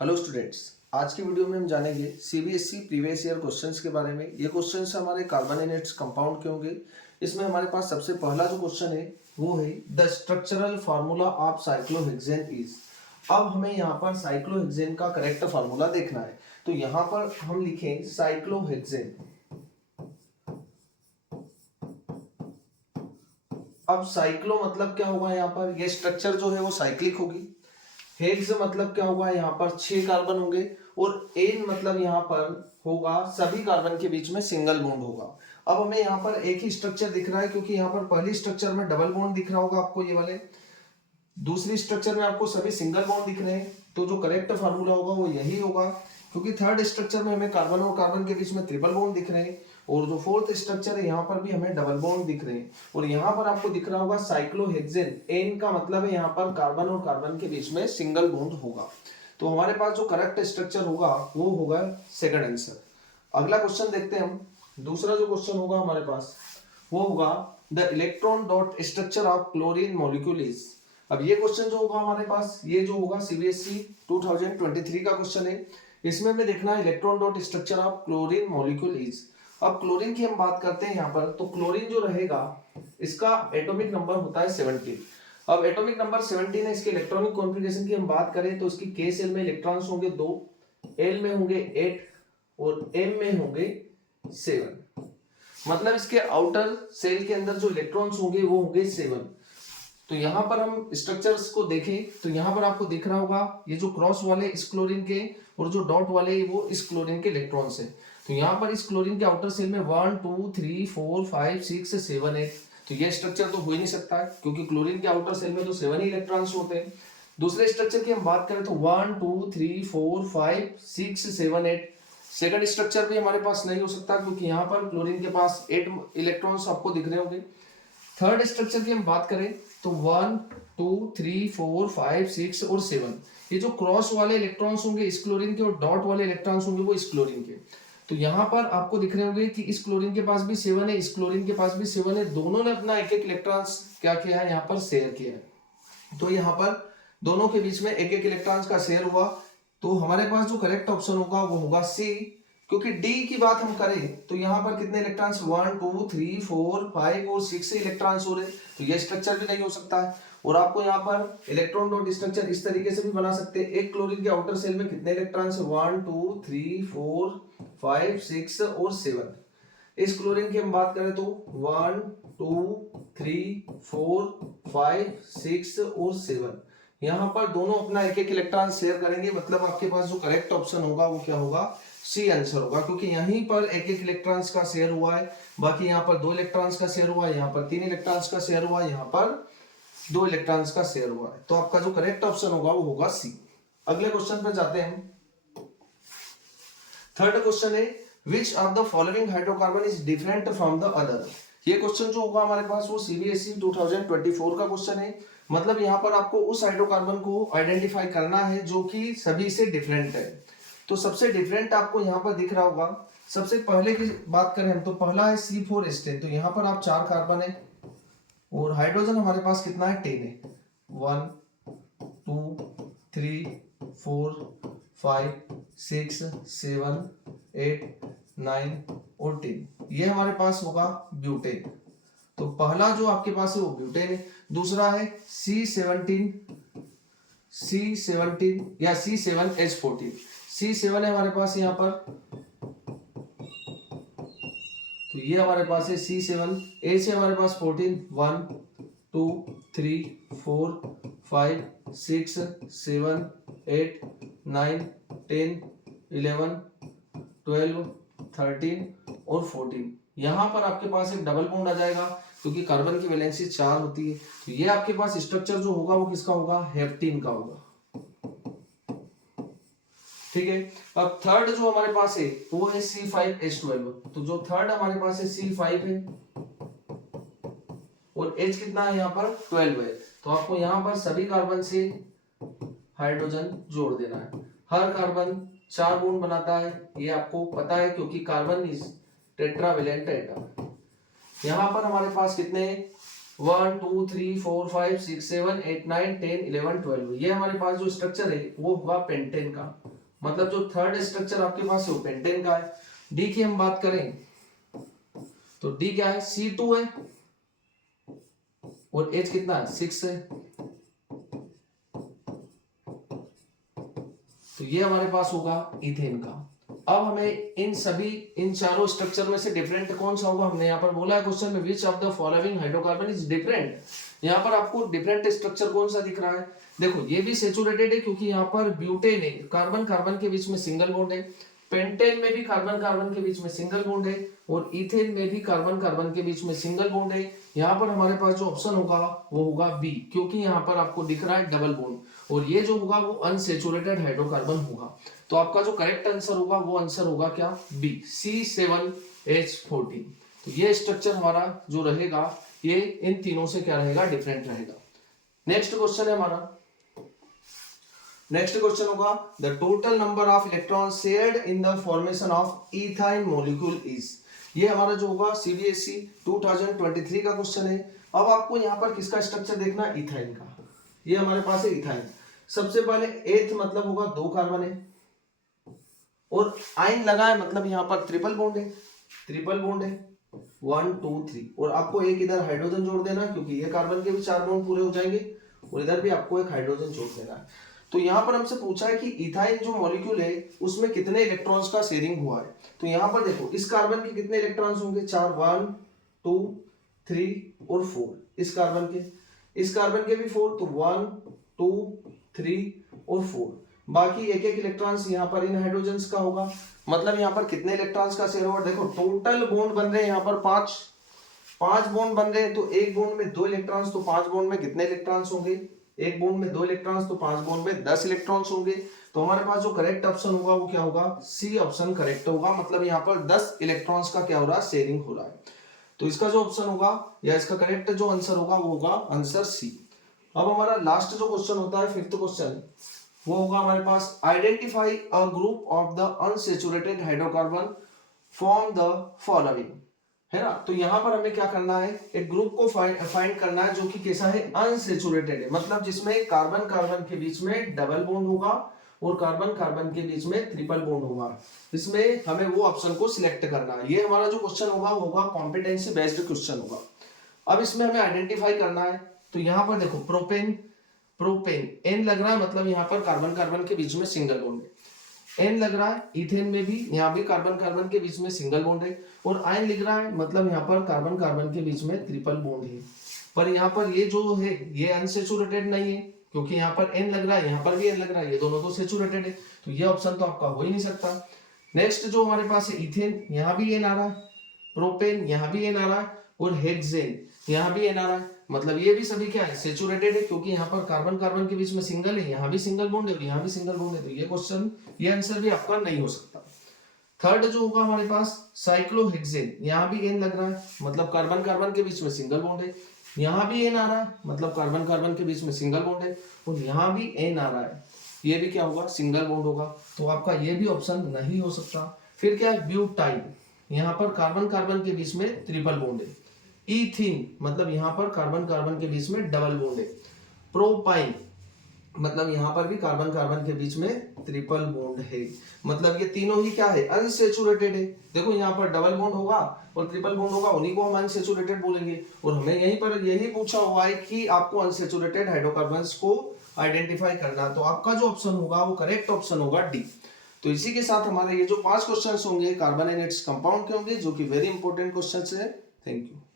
Hello students, आज की video में हम जानेंगे सीबीएसई प्रीवियस ईयर क्वेश्चंस के बारे में। ये क्वेश्चंस हमारे कार्बोनेट्स कंपाउंड के होंगे। इसमें हमारे पास सबसे पहला जो क्वेश्चन है वो है the structural formula of cyclohexane is. अब हमें यहाँ पर साइक्लोहेक्सेन का करेक्ट फार्मूला देखना है। तो यहाँ पर हम लिखें साइक्लोहेक्सेन। अब साइक्लो मतलब क्या होगा, यहाँ पर ये स्ट्रक्चर जो है वो साइक्लिक होगी। हेक्स मतलब क्या होगा, यहाँ पर 6 कार्बन होंगे। और एन मतलब यहाँ पर होगा सभी कार्बन के बीच में सिंगल बॉन्ड होगा। अब हमें यहाँ पर एक ही स्ट्रक्चर दिख रहा है क्योंकि यहाँ पर पहली स्ट्रक्चर में डबल बॉन्ड दिख रहा होगा आपको ये वाले, दूसरी स्ट्रक्चर में आपको सभी सिंगल बॉन्ड दिख रहे हैं। तो जो करेक्ट फार्मूला होगा वो यही होगा, क्योंकि थर्ड स्ट्रक्चर में हमें कार्बन और कार्बन के बीच में ट्रिपल बॉन्ड दिख रहे हैं और जो फोर्थ स्ट्रक्चर है यहाँ पर भी हमें डबल बॉन्ड दिख रहे हैं। और यहाँ पर आपको दिख रहा होगा साइक्लोहेक्सेन, एन का मतलब है यहाँ पर कार्बन और कार्बन के बीच में सिंगल बॉन्ड होगा। तो हमारे पास जो करेक्ट स्ट्रक्चर होगा वो होगा सेकंड आंसर। अगला क्वेश्चन देखते हैं हम। दूसरा जो क्वेश्चन होगा हमारे पास वो होगा the electron dot structure of chlorine molecule is. अब ये क्वेश्चन जो होगा हमारे पास ये जो होगा सीबीएसई 2023 का क्वेश्चन है। इसमें हमें देखना है electron dot structure of chlorine molecule is. अब क्लोरीन की हम बात करते हैं यहाँ पर, तो क्लोरीन जो रहेगा इसका एटॉमिक नंबर होता है 17। अब एटॉमिक नंबर 17 है। इसके इलेक्ट्रॉनिक कॉन्फ़िगरेशन की हम बात करें तो इसकी k सेल में इलेक्ट्रॉन्स होंगे 2, l में होंगे 8 और m में होंगे 7। मतलब इसके आउटर सेल के अंदर जो इलेक्ट्रॉन्स होंगे वो होंगे 7। तो यहाँ पर हम स्ट्रक्चर्स को देखें तो यहाँ पर आपको दिख रहा होगा ये जो क्रॉस वाले इस क्लोरीन के और जो डॉट वाले वो इस क्लोरीन के इलेक्ट्रॉन्स हैं। तो यहाँ पर इस क्लोरीन के आउटर सेल में 1 2 3 4 5 6 7 8। तो ये स्ट्रक्चर तो हो ही नहीं सकता है क्योंकि क्लोरीन के आउटर सेल में तो 7 ही इलेक्ट्रॉन्स होते हैं। दूसरे स्ट्रक्चर की हम बात करें तो 1 2 3 4 5 6 7 8। सेकंड स्ट्रक्चर भी हमारे पास नहीं हो सकता क्योंकि यहाँ पर क्लोरीन के पास 8 इलेक्ट्रॉन्स आपको दिख रहे होंगे। थर्ड स्ट्रक्चर की हम बात करें तो 1 2 3 4 5 6 और 7। ये जो क्रॉस वाले इलेक्ट्रॉन्स होंगे इस क्लोरीन के और डॉट वाले इलेक्ट्रॉन्स होंगे वो इस क्लोरीन के। तो यहाँ पर आपको दिख रहे होंगे कि इस क्लोरीन के पास भी 7 है, इस क्लोरीन के पास भी 7 है। दोनों ने अपना एक एक इलेक्ट्रॉन्स क्या किया है, यहाँ पर शेयर किया है। तो यहाँ पर दोनों के बीच में एक एक इलेक्ट्रॉन्स का शेयर हुआ। तो हमारे पास जो करेक्ट ऑप्शन होगा वो होगा सी। क्योंकि डी की बात हम करें तो यहाँ पर कितने इलेक्ट्रॉन्स 1 2 3 4 5 और 6 इलेक्ट्रॉन्स हो रहे, तो ये स्ट्रक्चर भी नहीं हो सकता है। और आपको यहाँ पर इलेक्ट्रॉन डॉट स्ट्रक्चर इस तरीके से भी बना सकते हैं। एक क्लोरीन के आउटर सेल में कितने इलेक्ट्रॉन्स 1 2 3 4 5 6 और 7। इस क्लोरीन की हम बात करें तो 1 2 3 4 5 6 और 7। यहाँ पर दोनों अपना एक एक इलेक्ट्रॉन शेयर करेंगे। मतलब आपके पास जो करेक्ट ऑप्शन होगा वो क्या होगा, सी आंसर होगा। क्योंकि यहीं पर एक एक इलेक्ट्रॉन्स का शेयर हुआ है, बाकी यहाँ पर 2 इलेक्ट्रॉन्स का शेयर हुआ है, यहाँ पर 3 इलेक्ट्रॉन्स का शेयर हुआ है, यहाँ पर 2 इलेक्ट्रॉन्स का शेयर हुआ है। तो आपका जो करेक्ट ऑप्शन होगा वो होगा सी। अगले क्वेश्चन पे जाते हैं। थर्ड क्वेश्चन है which of the following hydrocarbon is different from the other. ये क्वेश्चन जो होगा हमारे पास वो सीबीएसई 2024 का क्वेश्चन है। मतलब यहाँ पर आपको उस हाइड्रोकार्बन को आइडेंटिफाई करना है जो कि सभी से डिफरेंट है। तो सबसे डिफरेंट आपको यहाँ पर दिख रहा होगा। सबसे पहले की बात करें हम तो पहला है C4 एस्टेन। तो यहाँ पर आप 4 कार्बन है और हाइड्रोजन हमारे पास कितना है 10 है। 1 2 3 4 5 6 7 8 9 और 10। ये हमारे पास होगा ब्यूटेन। तो पहला जो आपके पास है वो ब्यूटेन है। दूसरा है C17 या C7H14। C7 है हमारे पास यहाँ पर, तो ये हमारे पास है C7। H है हमारे पास 14। 1 2 3 4 5 6 7 8 9 10 11 12 13 और 14। यहाँ पर आपके पास एक डबल बॉन्ड आ जाएगा क्योंकि कार्बन की वैलेंसी 4 होती है। तो ये आपके पास स्ट्रक्चर जो होगा वो किसका होगा, हेप्टेन का होगा। ठीक है। अब थर्ड जो हमारे पास है वो है C5H12। तो जो थर्ड हमारे पास है C5 है और H कितना है यहाँ पर 12 है। तो आपको यहाँ पर सभी कार्बन से हाइड्रोजन जोड़ देना है। हर कार्बन 4 बॉन्ड बनाता है, ये आपको पता है क्योंकि कार्बन इज टेट्रावेलेंट एटम। यहाँ पर हमारे पास कितने 1 2 3 4 5 6 7 8 9 10 11 12। ये हमारे पास जो स्ट्रक्चर है वो होगा पेंटेन का। मतलब जो थर्ड स्ट्रक्चर आपके पास है वो पेंटेन का है। डी की हम बात करें तो डी क्या है, C2 है और H कितना है, 6 है। तो ये हमारे पास होगा इथेन का। अब हमें इन चारों स्ट्रक्चर में से डिफरेंट कौन सा होगा, हमने यहाँ पर बोला है क्वेश्चन में, which of the following hydrocarbon is different. यहाँ पर आपको डिफरेंट स्ट्रक्चर कौन सा दिख रहा है, देखो ये भी सेचुरेटेड है क्योंकि यहाँ पर ब्यूटेन है, कार्बन कार्बन के बीच में सिंगल बॉन्ड है, पेंटेन में भी कार्बन कार्बन के बीच में सिंगल बॉन्ड है, और इथेन में भी कार्बन कार्बन के बीच में सिंगल बॉन्ड है। यहाँ पर हमारे पास जो ऑप्शन होगा वो होगा बी, क्योंकि यहाँ पर आपको दिख रहा है डबल बॉन्ड, और ये जो होगा वो अनसेचुरेटेड हाइड्रोकार्बन होगा। तो आपका जो करेक्ट आंसर होगा वो आंसर होगा क्या, बी, C7H14। तो ये स्ट्रक्चर हमारा जो रहेगा ये इन तीनों से क्या रहेगा, डिफरेंट रहेगा। नेक्स्ट क्वेश्चन है हमारा, नेक्स्ट क्वेश्चन होगा the total number of electron shared in the formation of ethyne molecule is. ये हमारा जो होगा CBSE 2023 का क्वेश्चन है। अब आपको यहाँ पर किसका स्ट्रक्चर देखना है, इथाइन का। ये हमारे पास है इथाइन। सबसे पहले एथ मतलब होगा 2 कार्बन है, और आइन लगा है मतलब यहाँ पर ट्रिपल बॉन्ड है, 1 2 3, और आपको एक इधर हाइड्रोजन जोड़ देना क्योंकि ये कार्बन के भी 4 बॉन्ड पूरे हो जाएंगे, और इधर भी आपको एक हाइड्रोजन जोड़ देना है। तो यहाँ पर हमसे पूछा है कि इथाइन जो मॉलिक्यूल है उसमें कितने इलेक्ट्रॉन्स का शेयरिंग हुआ है। तो यहाँ पर देखो इस कार्बन के कितने इलेक्ट्रॉन्स होंगे, 4, 1 2 3 और 4। इस कार्बन के भी 4, तो 1 2 3 और 4। बाकी एक एक इलेक्ट्रॉन्स यहाँ पर इन हाइड्रोजन्स का होगा, मतलब यहाँ पर कितने इलेक्ट्रॉन्स का शेयर होगा। देखो टोटल बॉन्ड बन रहे हैं यहाँ पर 5 बॉन्ड बन रहे हैं, तो एक बॉन्ड में 2 इलेक्ट्रॉन्स, तो 5 बॉन्ड में कितने इलेक्ट्रॉन्स होंगे, एक बॉन्ड में 2 इलेक्ट्रॉन्स, तो 5 बॉन्ड में 10 इलेक्ट्रॉन्स होंगे। तो हमारे पास जो करेक्ट ऑप्शन होगा वो क्या होगा, सी ऑप्शन करेक्ट होगा, मतलब यहाँ पर 10 इलेक्ट्रॉन्स का क्या हो रहा है, शेयरिंग हो रहा है। तो इसका जो ऑप्शन होगा या इसका करेक्ट जो आंसर होगा वो होगा आंसर सी। अब हमारा लास्ट जो क्वेश्चन होता है, 5th क्वेश्चन, वो होगा हमारे पास identify a group of the unsaturated hydrocarbon from the following, है ना। तो यहाँ पर हमें क्या करना है, एक ग्रुप को फाइंड करना है जो कि कैसा है, अनसैचुरेटेड है, मतलब जिसमें कार्बन कार्बन के बीच में डबल बॉन्ड होगा और कार्बन कार्बन के बीच में ट्रिपल बॉन्ड होगा। इसमें हमें वो ऑप्शन को सिलेक्ट करना है। ये हमारा जो क्वेश्चन होगा वो होगा कॉम्पिटेंसी बेस्ड क्वेश्चन होगा। अब इसमें हमें आइडेंटिफाई करना है, तो यहाँ पर देखो प्रोपेन एन लग रहा है, मतलब यहाँ पर कार्बन कार्बन के बीच में सिंगल बॉन्ड है। एन लग रहा है, इथेन में भी यहाँ भी कार्बन कार्बन के बीच में सिंगल बॉन्ड है, और आयन लिख रहा है, मतलब यहाँ पर कार्बन कार्बन के बीच में ट्रिपल बॉन्ड है। पर यहाँ पर ये जो है ये अनसैचुरेटेड नहीं है, क्योंकि यहाँ पर एन लग रहा है, यहाँ पर भी एन लग रहा है, ये दोनों तो सैचुरेटेड है, तो ये ऑप्शन तो आपका हो ही नहीं सकता। नेक्स्ट जो हमारे पास है इथेन, यहाँ भी एन आ रहा है, प्रोपेन यहाँ भी एन आ रहा है, और हेक्सेन यहाँ भी एन आ रहा है, मतलब ये भी सभी क्या है, सैचुरेटेड है, क्योंकि यहाँ पर कार्बन कार्बन के बीच में सिंगल है, यहाँ भी सिंगल बॉन्ड है और यहाँ भी सिंगल बॉन्ड है। तो ये क्वेश्चन, ये आंसर भी आपका नहीं हो सकता। थर्ड जो होगा हमारे पास साइक्लोहेक्सेन, यहाँ भी एन लग रहा है, मतलब कार्बन कार्बन के बीच में सिंगल बॉन्ड है, यहाँ भी एन आ रहा है, मतलब कार्बन कार्बन के बीच में सिंगल बॉन्ड है, और यहाँ भी एन आ रहा है, ये भी क्या होगा, सिंगल बॉन्ड होगा। तो आपका ये भी ऑप्शन नहीं हो सकता। फिर क्या है, ब्यूटाइन, यहाँ पर कार्बन कार्बन के बीच में ट्रिपल बॉन्ड है। इथीन, मतलब यहाँ पर कार्बन कार्बन के बीच में डबल बॉन्ड है। प्रोपाइन, मतलब यहाँ पर भी कार्बन कार्बन के बीच में ट्रिपल बॉन्ड है, मतलब ये तीनों ही क्या है, अनसैचुरेटेड है। देखो यहाँ पर डबल बॉन्ड होगा और ट्रिपल बॉन्ड होगा, उन्हीं को हम अनसैचुरेटेड बोलेंगे। और हमें यहीं पर यही पूछा हुआ है कि आपको अनसैचुरेटेड हाइड्रोकार्बन्स को आइडेंटिफाई करना, तो आपका जो ऑप्शन होगा वो करेक्ट ऑप्शन होगा डी। तो इसी के साथ हमारे ये जो 5 क्वेश्चंस होंगे कार्बन एंड इट्स कंपाउंड के होंगे, जो कि वेरी इंपॉर्टेंट क्वेश्चंस है। Thank you.